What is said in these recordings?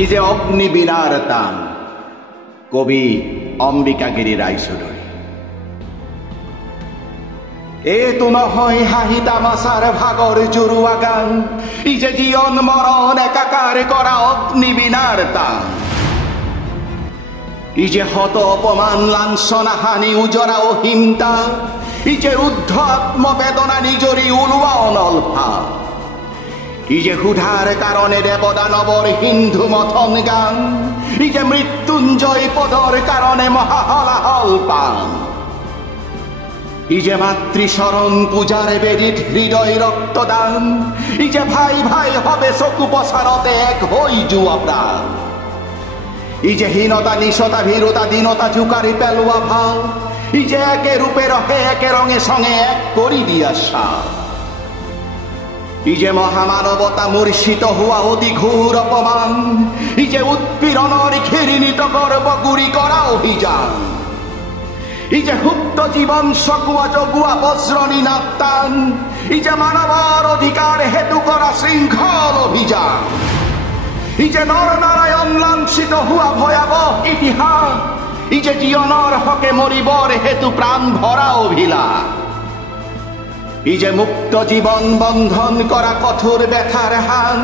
ই যে অগ্নিবীণাৰ তান। কবি অম্বিকাগিৰি ৰায়চৌধুৰী। এইটো নহয় হাঁহি তামাচাৰ ভাগৰ জোৰোৱা গান, ই যে জীৱন মৰণ একাকাৰ কৰা অগ্নিবীণাৰ তান। ই যে হত অপমান লাঞ্ছনা হানি উজৰা অহিংসা, ই যে ৰুদ্ধ আত্মবেদনা নিজৰি ওলোৱা অনলভা। ই যে সুধাৰ কাৰণে দেৱদানৱৰ সিন্ধু মথন গান, ই যে মৃত্যুঞ্জয় পদৰ কাৰণে মহাহলাহল পান। ই যে মাতৃচৰণ পূজাৰ বেদীত হৃদয় ৰক্তদান, ই যে ভাই ভাই হবে চকু পচাৰতে এক হৈ যোৱা প্ৰাণ। ই যে হীনতা নিচতা ভীৰুতা দীনতা জোকাৰি পেলোৱা ভাৱ, ই যে একে ৰূপে ৰহে একে ৰঙে চঙে এক কৰি দিয়া চাপ। ই যে মহামানৱতা মূৰ্ছিত হোৱা অতি ঘোৰ অপমান, ই যে উৎপীড়নৰ ঘৃণিত গৰ্ব গুৰি কৰা অভিযান। ই যে সুপ্ত জীৱন চকুৱা জগুৱা বজ্ৰণী নাটান, ই যে মানৱৰ অধিকাৰ হেতু কৰা শৃংখল অভিযান। ই যে নৰ নাৰায়ণ লাঞ্ছিত হোৱা ভয়াৱহ ইতিহাস, ই যে জীৱনৰ হকে মৰিবৰ হেতু প্ৰাণ ভৰা অভিলাষ। ই যে মুক্ত জীৱন বন্ধন কৰা কঠোৰ ব্যথাৰ হান,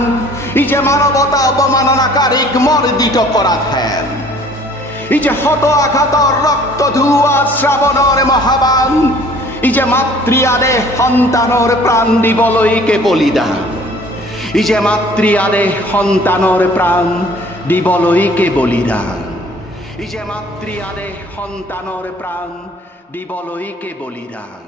ই যে মানৱতা অৱমাননাকাৰীক মৰ্দিত কৰা ধ্যান। ই যে শত আঘাতৰ ৰক্ত ধোৱা শ্ৰাৱণৰ মহাবান, ই যে মাতৃ আদেশ সন্তানৰ প্ৰাণ দিবলৈকে বলিদান। ই যে মাতৃ আদেশ সন্তানৰ প্ৰাণ দিবলৈকে বলিদান। ই যে মাতৃ আদেশ সন্তানৰ প্ৰাণ দিবলৈকে বলিদান।